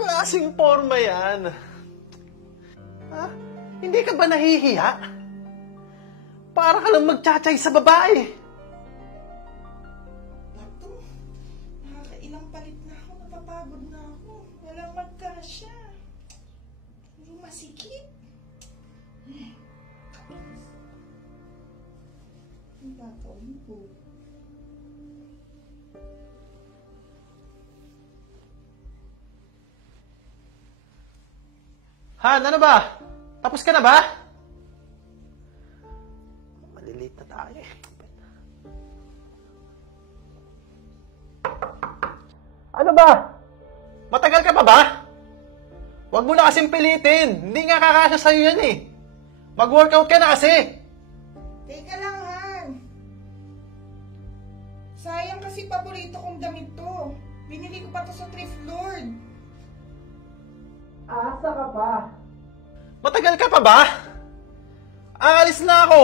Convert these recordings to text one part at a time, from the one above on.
klaseng forma yan? Ha? Hindi ka ba nahihiya? Para ka lang magtsatay sa babae. Bato, nakakailang palit na ako, napapagod na ako. Walang magkasya. Puro masikip. Ang gagawin ko? Han, ano ba? Tapos ka na ba? Malilate na tayo eh. Ano ba? Matagal ka pa ba? Huwag mo na kasing pilitin. Hindi nga kakasya sa'yo yan eh. Mag-workout ka na kasi. Teka lang, Han. Sayang kasi paborito kong damit to. Binili ko pa to sa Thrift Lord. Asa ka pa? Matagal ka pa ba? Aalis na ako.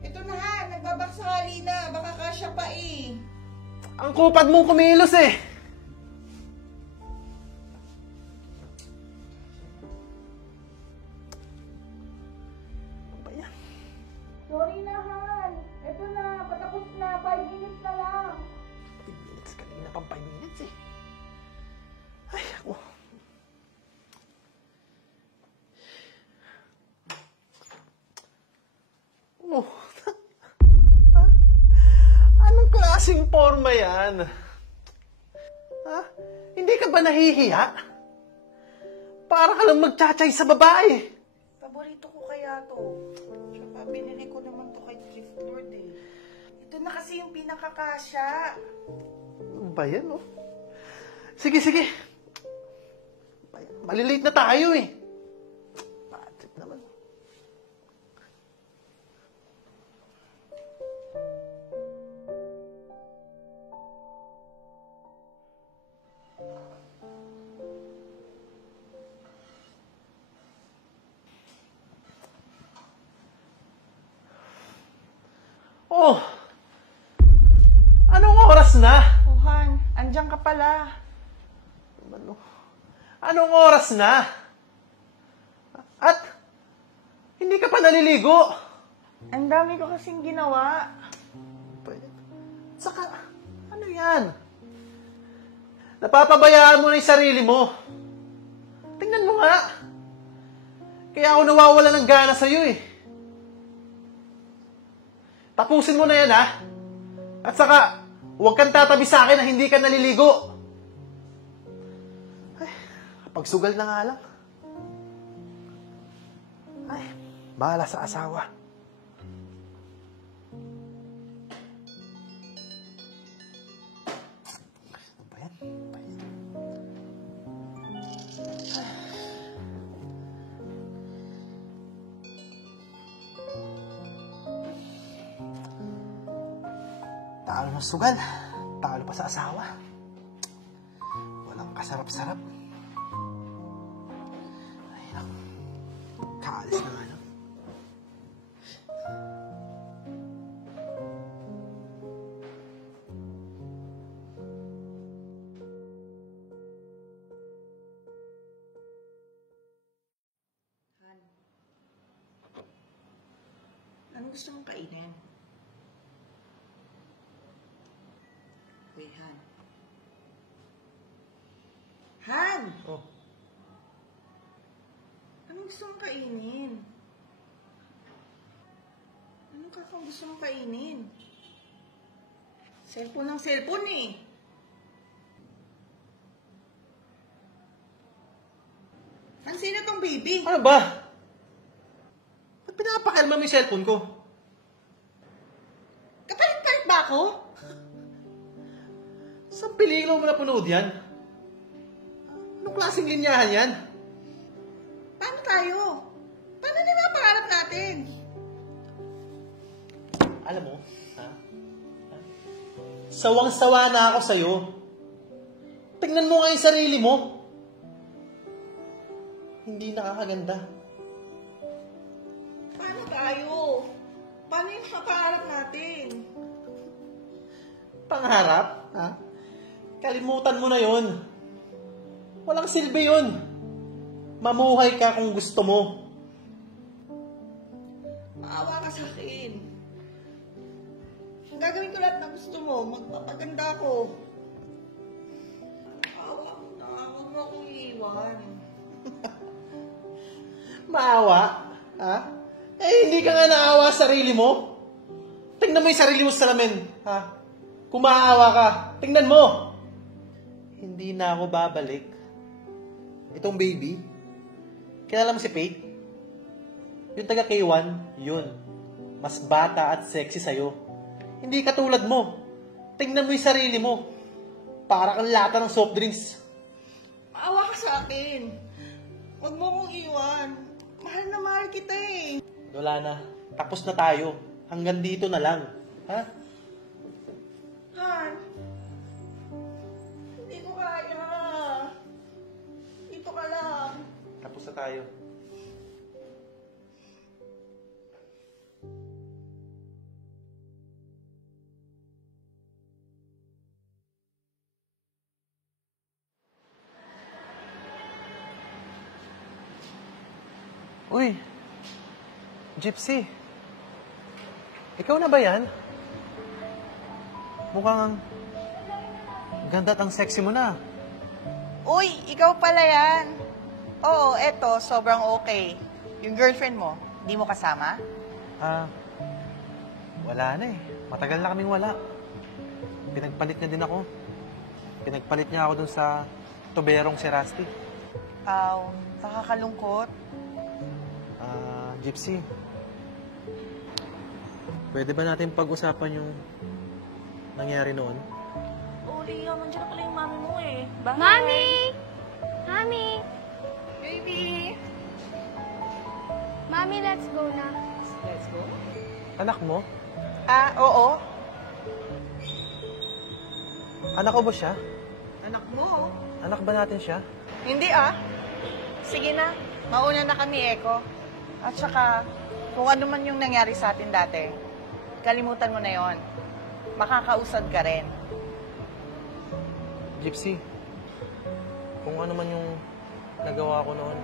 Ito na, Han. Nagbabaksali na. Baka kasya pa eh. Ang kupad mong kumilos eh. Ano ba yan? Sorry na, Han. Ito na. Patapos na. 5 minutes na lang. 5 minutes. Kanina pang 5 minutes eh. Ay, ako. Oh. Ha? Anong klaseng forma yan? Ha? Hindi ka ba nahihiya? Para ka lang magtsatay sa babae. Paborito ko kaya to. Tsaka binili ko naman to kay Thrift Lord eh. Ito na kasi yung pinakakasya. Ano ba yan, oh? Sige, sige. Malilate na tayo eh. Patrip naman. Oh! Anong oras na? Oh, Han. Andyan ka pala. Anong oras na? At hindi ka pa naliligo. Ang dami ko kasing ginawa. Saka, ano yan? Napapabayaan mo na yung sarili mo. Tingnan mo nga. Kaya ako nawawala ng gana sa'yo eh. Tapusin mo na yan, ha? At saka, huwag kang tatabi sa akin na hindi ka naliligo. Ay, kapag sugal na nga lang. Ay, bahala sa asawa. Ano ba yan? Ano ba yan? Talo ng sugal. Talo pa sa asawa. Walang kasarap-sarap. Ay, naku. Kaalis na nga lang. Han, anong gusto mong kainin? Uy, Han. Han! Oh. Anong gusto mong kainin? Anong kakang gusto mong kainin? Cellphone ng cellphone eh. Han, sino tong baby? Ano ba? Ba't pinapakalma mo yung cellphone ko? Kapalit-palit ba ako? Saan pelikula mo napanood yan? Anong klaseng linyahan yan? Paano tayo? Paano na mga pangarap natin? Alam mo, ha? Sawang-sawa na ako sa'yo. Tingnan mo nga yung sarili mo. Hindi nakakaganda. Paano tayo? Paano yung mga pangarap natin? Pangarap, ha? Kalimutan mo na yon. Walang silbi yun. Mamuhay ka kung gusto mo. Maawa ka sa akin. Gagawin ko lahat na gusto mo. Magpapaganda ako. Maawa ko na. Huwag mo akong iiwan. Maawa? Ha? Eh, hindi ka nga naawa sa sarili mo. Tingnan mo yung sarili mo sa salamin. Ha? Kung maaawa ka, tingnan mo. Hindi na ako babalik. Itong baby, kilala mo si Faith? Yung taga K1, yun. Mas bata at sexy sa'yo. Hindi katulad mo. Tingnan mo yung sarili mo. Para kang lata ng soft drinks. Maawa ka sa akin. Huwag mo akong iwan. Mahal na mahal kita eh. Wala na. Tapos na tayo. Hanggang dito na lang. Ha? Han, hindi ko kaya. Dito ka lang. Tapos na tayo. Uy, Gypsy. Ikaw na ba yan? Mukhang ganda at ang sexy mo na. Uy, ikaw pala yan. Oo, eto, sobrang okay. Yung girlfriend mo, di mo kasama? Wala na eh. Matagal na kaming wala. Pinagpalit na din ako. Pinagpalit niya ako dun sa tuberong si Rusty. Nakakalungkot. Gypsy. Pwede ba natin pag-usapan yung nangyari noon? Leo, nandiyan na pala yung mami mo eh. Bakit? Mami! Mami! Baby! Mami, let's go na. Let's go. Anak mo? Oo. Anak ko ba siya? Anak mo. Anak ba natin siya? Hindi Sige na, mauna na kami, Eko. At saka, kung ano man yung nangyari sa atin dati, kalimutan mo na yon. Makakausad ka rin. Gypsy, kung ano man yung nagawa ko noon,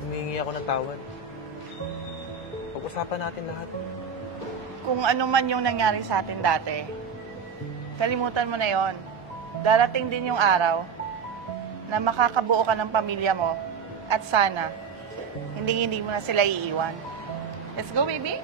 humihingi ako ng tawad. Pag-usapan natin lahat. Kung ano man yung nangyari sa atin dati, kalimutan mo na yon. Darating din yung araw na makakabuo ka ng pamilya mo at sana, hindi mo na sila iiwan. Let's go, baby!